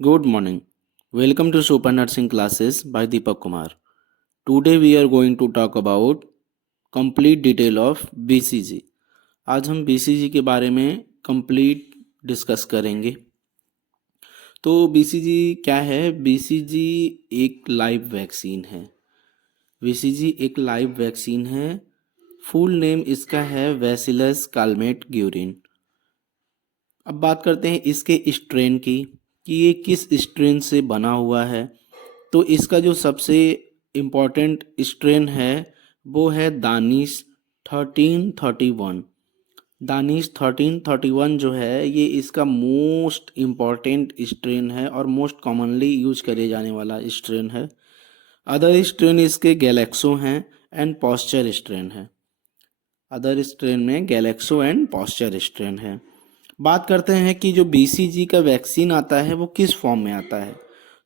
Good morning. Welcome to Super Nursing Classes by Deepak Kumar. Today we are going to talk about complete detail of BCG. आज हम BCG के बारे में complete discuss करेंगे। तो BCG क्या है? BCG एक लाइव वैक्सीन है। BCG एक लाइव वैक्सीन है। फुल नेम इसका है बैसिलस कालमेट ग्यूरिन। अब बात करते हैं इसके स्ट्रेन की कि ये किस स्ट्रेन से बना हुआ है। तो इसका जो सबसे इम्पोर्टेंट स्ट्रेन है वो है दानिश 1331। दानिश 1331 जो है ये इसका मोस्ट इम्पॉर्टेंट स्ट्रेन है और मोस्ट कॉमनली यूज करे जाने वाला स्ट्रेन है। अदर स्ट्रेन इसके गैलेक्सो हैं एंड पॉस्चर स्ट्रेन है। अदर स्ट्रेन में गैलेक्सो एंड पॉस्चर स्ट्रेन है। बात करते हैं कि जो बीसीजी का वैक्सीन आता है वो किस फॉर्म में आता है।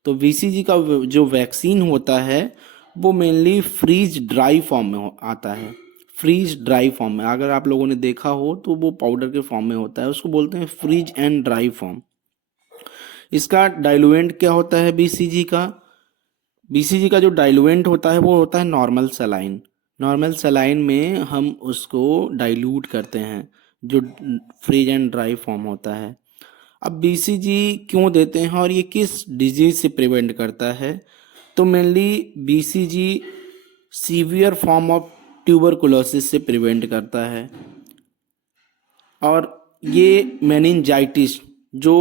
तो बीसीजी का जो वैक्सीन होता है वो मेनली फ्रीज ड्राई फॉर्म में आता है। फ्रीज ड्राई फॉर्म में अगर आप लोगों ने देखा हो तो वो पाउडर के फॉर्म में होता है, उसको बोलते हैं फ्रीज एंड ड्राई फॉर्म। इसका डाइलुएंट क्या होता है बीसीजी का? बीसीजी का जो डाइलुएंट होता है वो होता है नॉर्मल सलाइन। नॉर्मल सलाइन में हम उसको डाइल्यूट करते हैं जो फ्रीज एंड ड्राई फॉर्म होता है। अब बीसीजी क्यों देते हैं और ये किस डिजीज से प्रिवेंट करता है? तो mainly BCG severe form of tuberculosis से प्रिवेंट करता है और ये मेनिंजाइटिस जो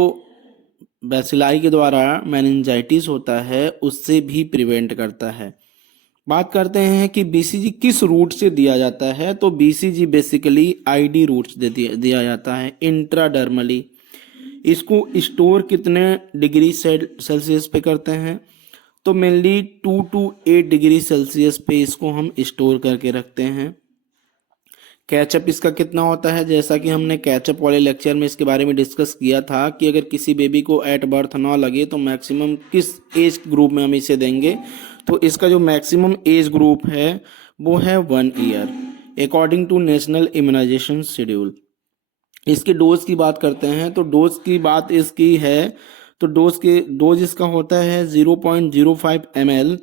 बैसिलाई के द्वारा मेनिंजाइटिस होता है उससे भी प्रिवेंट करता है। बात करते हैं कि बीसीजी किस रूट से दिया जाता है। तो बीसीजी बेसिकली आईडी रूट से दिया जाता है इंट्राडर्मली। इसको स्टोर कितने डिग्री सेल्सियस पे करते हैं? तो मेनली 2 to 8 डिग्री सेल्सियस पे इसको हम स्टोर करके रखते हैं। कैचअप इसका कितना होता है? जैसा कि हमने कैचअप वाले लेक्चर में इसके बारे में डिस्कस किया था कि अगर किसी बेबी को एट बर्थ ना लगे तो मैक्सिमम किस एज ग्रुप में हम इसे देंगे। तो इसका जो मैक्सिमम एज ग्रुप है वो है 1 year according to national immunization schedule. इसके डोज की बात करते हैं तो डोज की बात इसकी है तो डोज इसका होता है 0.05 ml।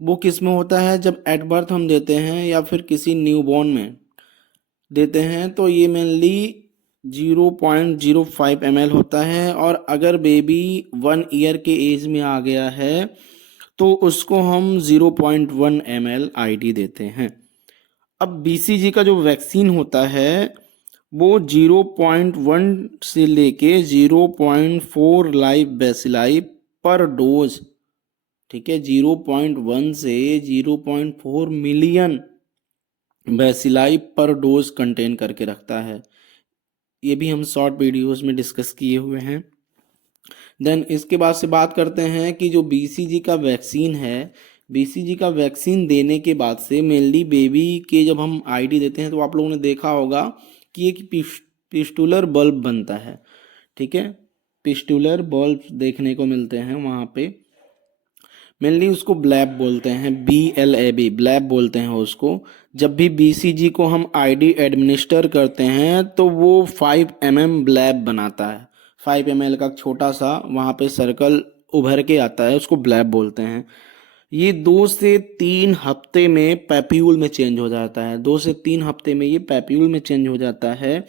वो किस में होता है? जब एट बर्थ हम देते हैं या फिर किसी न्यूबॉर्न में देते हैं तो ये मेनली 0.05 ml होता है। और अगर बेबी 1 ईयर के एज में आ गया है तो उसको हम 0.1 ml आईडी देते हैं। अब बीसीजी का जो वैक्सीन होता है वो 0.1 से लेके 0.4 लाइव बेसिलाई पर डोज, ठीक है, 0.1 से 0.4 मिलियन बेसिलाई पर डोज कंटेन करके रखता है। ये भी हम शॉर्ट वीडियोस में डिस्कस किए हुए हैं। देन इसके बाद से बात करते हैं कि जो बीसीजी का वैक्सीन है, बीसीजी का वैक्सीन देने के बाद से मेनली बेबी के जब हम आईडी देते हैं तो आप लोगों ने देखा होगा कि एक पिस्टुलर बल्ब बनता है, ठीक है, पिस्टुलर बल्ब देखने को मिलते हैं वहाँ पे। मेनली उसको ब्लैब बोलते हैं, BLAB ब्लैब बोलते हैं उसको। जब भी बीसीजी को हम आईडी एडमिनिस्टर करते हैं तो वो 5 mm ब्लैब बनाता है। 5 ml का छोटा सा वहाँ पे सर्कल उभर के आता है, उसको ब्लैब बोलते हैं। ये 2 से 3 हफ्ते में पैप्यूल में चेंज हो जाता है। 2 से 3 हफ्ते में ये पैप्यूल में चेंज हो जाता है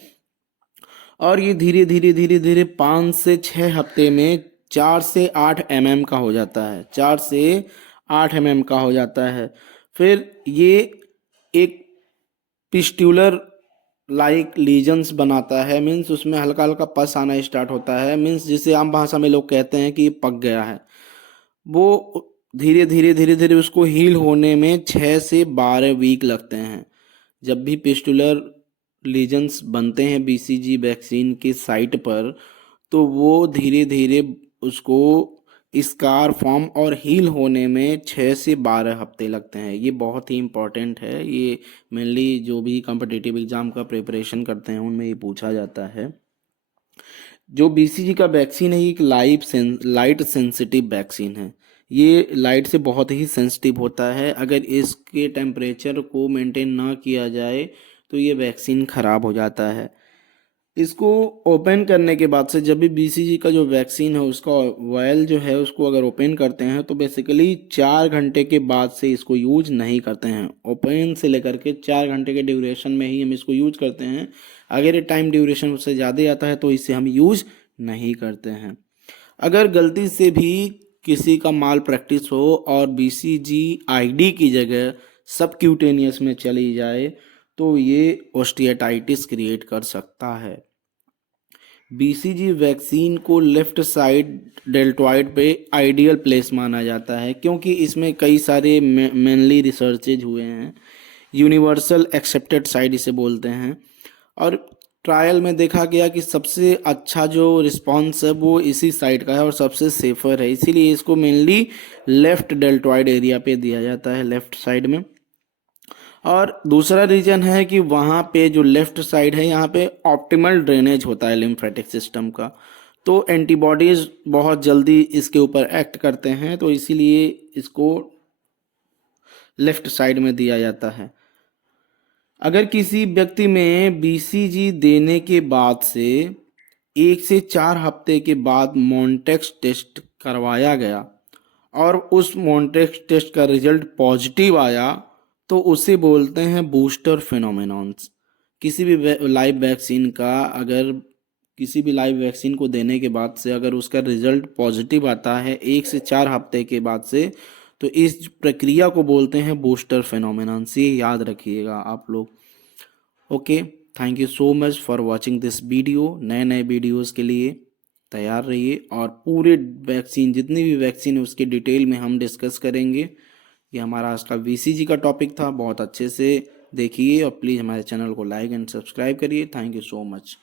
और ये धीरे धीरे धीरे धीरे 5 से 6 हफ्ते में 4 से 8 mm का हो जाता है। 4 से 8 mm का हो जाता है। फिर ये एक पिस्टुलर लाइक लीजन्स बनाता है, मीन्स उसमें हल्का हल्का पस आना स्टार्ट होता है, मीन्स जिसे आम भाषा में लोग कहते हैं कि ये पक गया है। वो धीरे धीरे धीरे धीरे उसको हील होने में 6 से 12 वीक लगते हैं। जब भी पिस्टुलर लीजन्स बनते हैं बीसीजी वैक्सीन के साइट पर तो वो धीरे धीरे उसको स्कार फॉर्म और हील होने में 6 से 12 हफ्ते लगते हैं। ये बहुत ही इम्पोर्टेंट है। ये मेनली जो भी कॉम्पिटिटिव एग्जाम का प्रिपरेशन करते हैं उनमें ये पूछा जाता है। जो बीसीजी का वैक्सीन है ये एक लाइट सेंसिटिव वैक्सीन है। ये लाइट से बहुत ही सेंसिटिव होता है। अगर इसके टेम्परेचर को मेंटेन ना किया जाए तो ये वैक्सीन ख़राब हो जाता है। इसको ओपन करने के बाद से जब भी बीसीजी का जो वैक्सीन है उसका वायल जो है उसको अगर ओपन करते हैं तो बेसिकली 4 घंटे के बाद से इसको यूज नहीं करते हैं। ओपन से लेकर के 4 घंटे के ड्यूरेशन में ही हम इसको यूज करते हैं। अगर ये टाइम ड्यूरेशन उससे ज़्यादा आता है तो इसे हम यूज नहीं करते हैं। अगर गलती से भी किसी का माल प्रैक्टिस हो और बीसीजी आईडी की जगह सबक्यूटेनियस में चली जाए तो ये ओस्टिएटाइटिस क्रिएट कर सकता है। बीसीजी वैक्सीन को लेफ्ट साइड डेल्टॉइड पे आइडियल प्लेस माना जाता है क्योंकि इसमें कई सारे मेनली रिसर्चेज हुए हैं। यूनिवर्सल एक्सेप्टेड साइड इसे बोलते हैं और ट्रायल में देखा गया कि सबसे अच्छा जो रिस्पांस है वो इसी साइड का है और सबसे सेफर है, इसीलिए इसको मेनली लेफ्ट डेल्टॉइड एरिया पे दिया जाता है, लेफ्ट साइड में। और दूसरा रीजन है कि वहाँ पे जो लेफ्ट साइड है यहाँ पे ऑप्टिमल ड्रेनेज होता है लिम्फेटिक सिस्टम का, तो एंटीबॉडीज बहुत जल्दी इसके ऊपर एक्ट करते हैं, तो इसीलिए इसको लेफ्ट साइड में दिया जाता है। अगर किसी व्यक्ति में बीसीजी देने के बाद से 1 से 4 हफ्ते के बाद मॉन्टेक्स टेस्ट करवाया गया और उस मॉन्टेक्स टेस्ट का रिजल्ट पॉजिटिव आया तो उसे बोलते हैं बूस्टर फिनोमेनॉन्स। किसी भी लाइव वैक्सीन का अगर किसी भी लाइव वैक्सीन को देने के बाद से अगर उसका रिजल्ट पॉजिटिव आता है 1 से 4 हफ्ते के बाद से, तो इस प्रक्रिया को बोलते हैं बूस्टर फिनोमेनॉन्स। ये याद रखिएगा आप लोग। Okay, thank you so much for watching this video. नए नए वीडियोस के लिए तैयार रहिए और पूरे वैक्सीन जितनी भी वैक्सीन है उसकी डिटेल में हम डिस्कस करेंगे। ये हमारा आज का बीसीजी का टॉपिक था, बहुत अच्छे से देखिए और प्लीज़ हमारे चैनल को लाइक एंड सब्सक्राइब करिए। Thank you so much.